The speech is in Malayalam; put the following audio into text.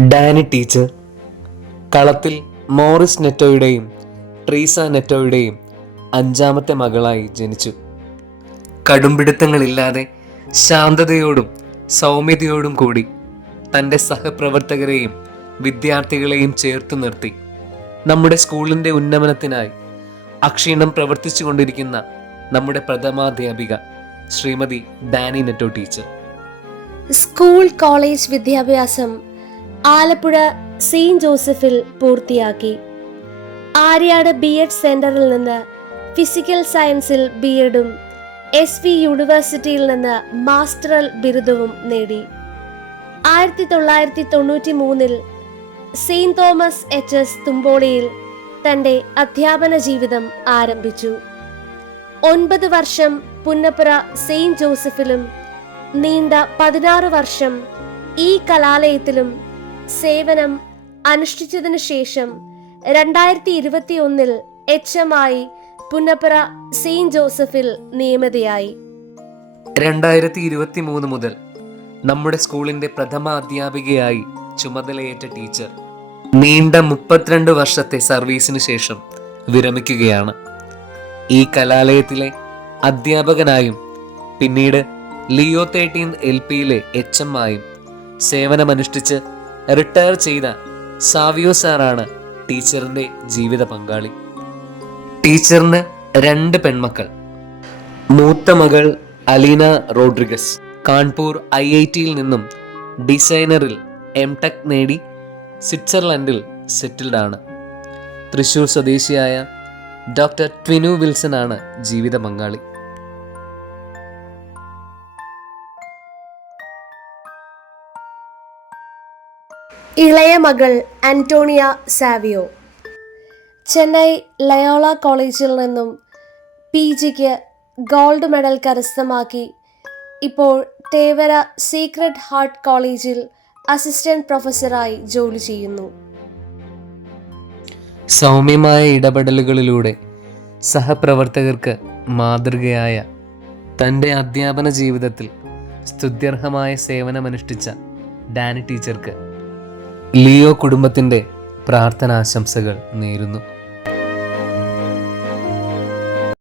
Dani teacher. കളത്തിൽ മോറിസ് നെറ്റോയുടെയും ട്രീസ നെറ്റോയുടെയും അഞ്ചാമത്തെ മകളായി ജനിച്ചു. കടുംപിടുത്തങ്ങളില്ലാതെ ശാന്തതയോടും സൗമ്യതയോടും കൂടി തന്റെ സഹപ്രവർത്തകരെയും വിദ്യാർത്ഥികളെയും ചേർത്ത് നിർത്തി. നമ്മുടെ സ്കൂളിന്റെ ഉന്നമനത്തിനായി അക്ഷീണം പ്രവർത്തിച്ചു കൊണ്ടിരിക്കുന്ന നമ്മുടെ പ്രഥമാധ്യാപിക Shrimati Dani Netto teacher. School college വിദ്യാഭ്യാസം ആലപ്പുഴ സെയിന്റ് ജോസഫിൽ പൂർത്തിയാക്കി. ആര്യാട് ബി എഡ് സെന്ററിൽ നിന്ന് ഫിസിക്കൽ സയൻസിൽ ബി എഡും എസ് വി യൂണിവേഴ്സിറ്റിയിൽ നിന്ന് മാസ്റ്ററൽ ബിരുദവും നേടി. ആയിരത്തി തൊള്ളായിരത്തി തൊണ്ണൂറ്റി മൂന്നിൽ സെയിന്റ് തോമസ് എച്ച് എസ് തുമ്പോളിയിൽ തന്റെ അധ്യാപന ജീവിതം ആരംഭിച്ചു. ഒൻപത് വർഷം പുന്നപ്പുറ സെയിന്റ് ജോസഫിലും നീണ്ട പതിനാറ് വർഷം ഈ കലാലയത്തിലും സേവനം അനുഷ്ഠിച്ചതിനു ശേഷം രണ്ടായിരത്തി ഇരുപത്തി ഒന്നിൽ എച്ച് എം ആയി പുന്നപ്പുറ സെയിന്റ് ജോസഫിൽ നിയമിതയായി. രണ്ടായിരത്തി ഇരുപത്തി മൂന്ന് മുതൽ നമ്മുടെ സ്കൂളിന്റെ പ്രഥമ അധ്യാപികയായി ചുമതലയേറ്റ ടീച്ചർ നീണ്ട മുപ്പത്തിരണ്ട് വർഷത്തെ സർവീസിന് ശേഷം വിരമിക്കുകയാണ്. ഈ കലാലയത്തിലെ അധ്യാപകനായും പിന്നീട് ലിയോ തേർട്ടീൻ എൽ പിയിലെ എച്ച് എം ആയും സേവനമനുഷ്ഠിച്ച് റിട്ടയർ ചെയ്ത സാവിയോ സാറാണ് ടീച്ചറിന്റെ ജീവിത പങ്കാളി. ടീച്ചറിന് രണ്ട് പെൺമക്കൾ. മൂത്ത മകൾ Aleena Rodrigues. Kanpur I I ടിയിൽ നിന്നും ഡിസൈനറിൽ എം ടെക് നേടി സ്വിറ്റ്സർലൻഡിൽ സെറ്റിൽഡ് ആണ്. തൃശൂർ സ്വദേശിയായ ഡോക്ടർ ട്വിനു വിൽസൺ ആണ് ജീവിത പങ്കാളി. ഇളയ മകൾ ആന്റോണിയ സാവിയോ. ചെന്നൈ ലയോള കോളേജിൽ നിന്നും പി ജിക്ക് ഗോൾഡ് മെഡൽ കരസ്ഥമാക്കി. ഇപ്പോൾ തേവര സീക്രട്ട് ഹാർട്ട് കോളേജിൽ അസിസ്റ്റന്റ് പ്രൊഫസറായി ജോലി ചെയ്യുന്നു. സൗമ്യമായ ഇടപെടലുകളിലൂടെ സഹപ്രവർത്തകർക്ക് മാതൃകയായ തന്റെ അധ്യാപന ജീവിതത്തിൽ സ്തുത്യർഹമായ സേവനമനുഷ്ഠിച്ച ഡാനി ടീച്ചർക്ക് ലിയോ കുടുംബത്തിന്റെ പ്രാർത്ഥനാശംസകൾ നേരുന്നു.